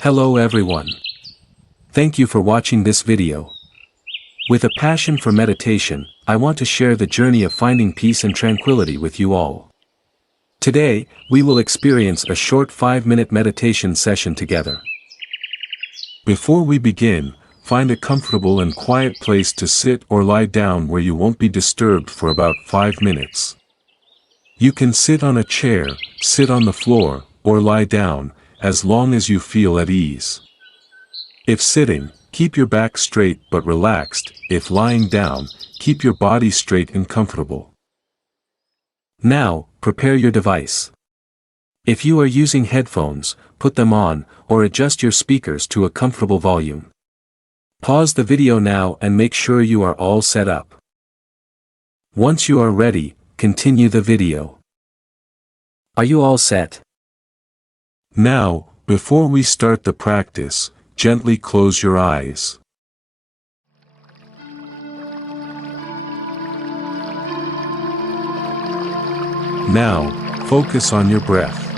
Hello everyone. Thank you for watching this video. With a passion for meditation, I want to share the journey of finding peace and tranquility with you all. Today, we will experience a short 5-minute meditation session together. Before we begin, find a comfortable and quiet place to sit or lie down where you won't be disturbed for about 5 minutes. You can sit on a chair, sit on the floor, or lie down, as long as you feel at ease. If sitting, keep your back straight but relaxed. If lying down, keep your body straight and comfortable. Now, prepare your device. If you are using headphones, put them on, or adjust your speakers to a comfortable volume. Pause the video now and make sure you are all set up. Once you are ready, continue the video. Are you all set? Now, before we start the practice, gently close your eyes. Now, focus on your breath.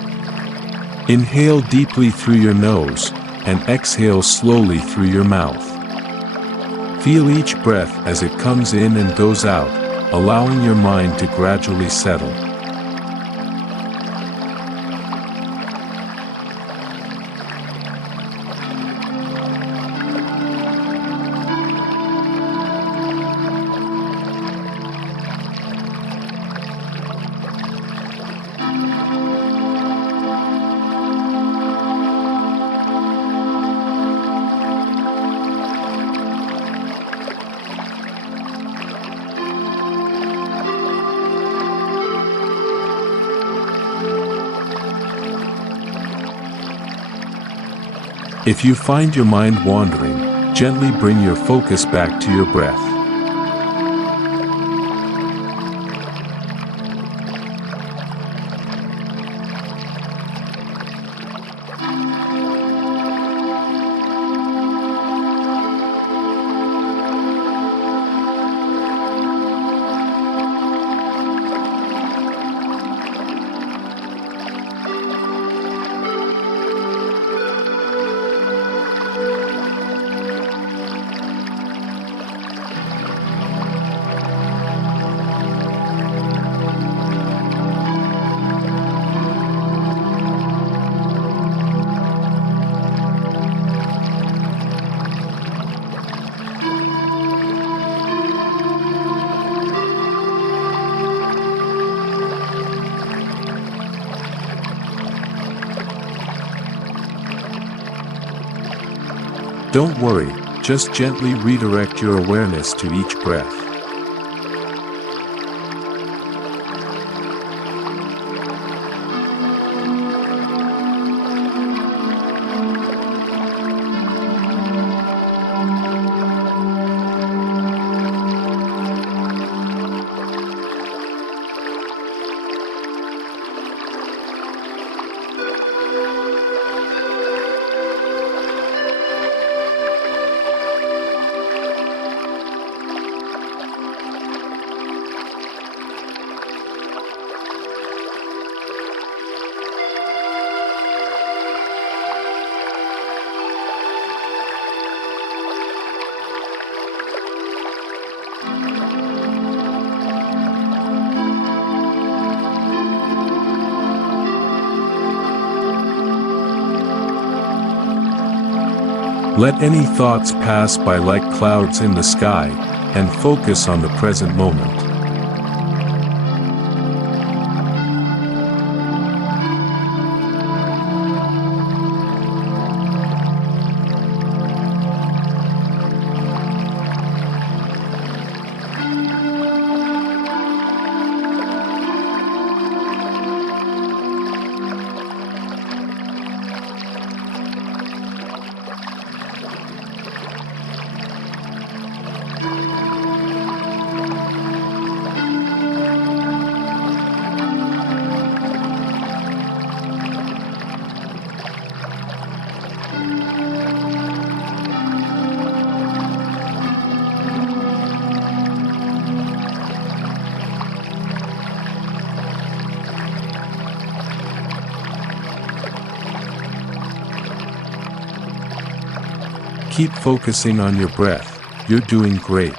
Inhale deeply through your nose, and exhale slowly through your mouth. Feel each breath as it comes in and goes out, allowing your mind to gradually settle. If you find your mind wandering, gently bring your focus back to your breath. Don't worry, just gently redirect your awareness to each breath. Let any thoughts pass by like clouds in the sky, and focus on the present moment. Keep focusing on your breath, you're doing great.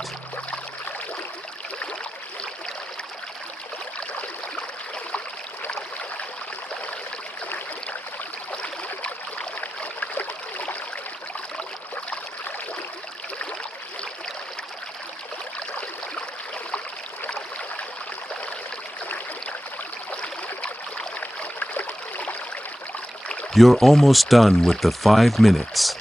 You're almost done with the 5 minutes.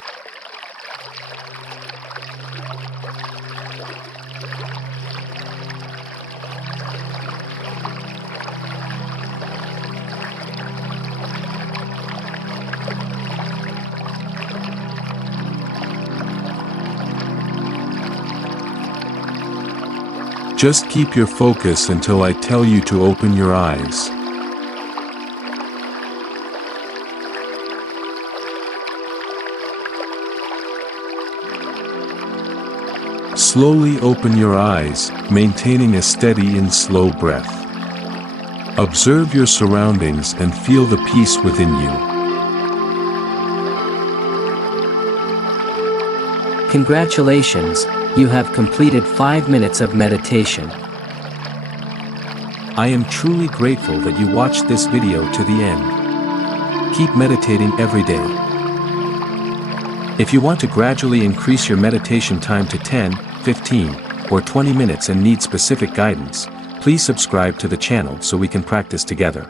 Just keep your focus until I tell you to open your eyes. Slowly open your eyes, maintaining a steady and slow breath. Observe your surroundings and feel the peace within you. Congratulations, you have completed 5 minutes of meditation. I am truly grateful that you watched this video to the end. Keep meditating every day. If you want to gradually increase your meditation time to 10, 15, or 20 minutes and need specific guidance, please subscribe to the channel so we can practice together.